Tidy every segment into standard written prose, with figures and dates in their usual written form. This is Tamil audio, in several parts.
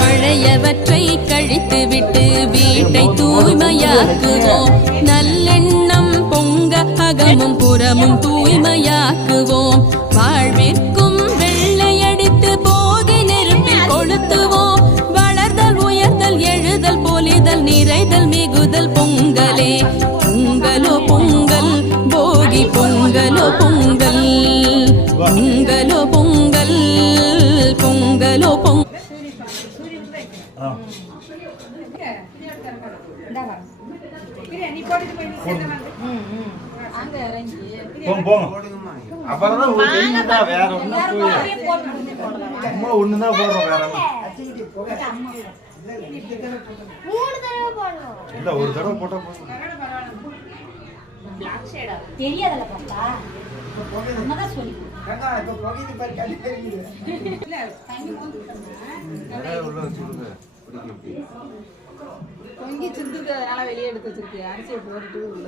பழையவற்றை கழித்து விட்டு வீட்டை தூய்மையாக்குவோம். நல்லெண்ணம் பொங்க அகமும் புறமும் தூய்மையாக்குவோம். வாழ்விற்கும் வெள்ளையடித்து போகி நெருப்பில் கொளுத்துவோம். வளர்தல் உயர்தல் எழுதல் பொலிதல் நிறைதல் மிகுதல் பொங்கலே. பொங்கலோ பொங்கல் போகி பொங்கலோ பொங்கல் பொங்கலோ பொங்கல் பொங்கலோ பொங்கல். ஒரு தடவை போட்டா தெரியாதல பாப்பா சொல்லி பொங்கி சிந்துக்கிறதுனால வெளியே எடுத்து வச்சிருக்கு. அரிசியை போட்டு உள்ள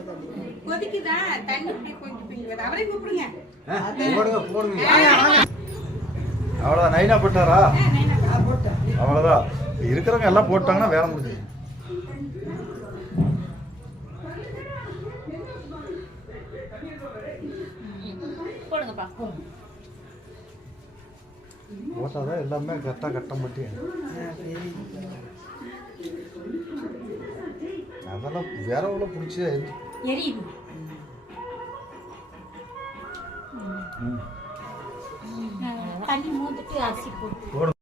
கொதிக்குதான் தண்ணி கொஞ்சம் அவரே கூப்பிடுங்க. அவ்வளோதான். நைனா போட்டாரா? அவ்வளோதான். இருக்கிறவங்க எல்லாம் போட்டாங்கன்னா வேற முடிஞ்சு. போட்டாதான் எல்லாமே கரெக்டாக கட்ட மாட்டேன். அதெல்லாம் வேற உள்ள பிடிச்சி எரியுது. தண்ணி மூந்துட்டு அரிசி போட்டு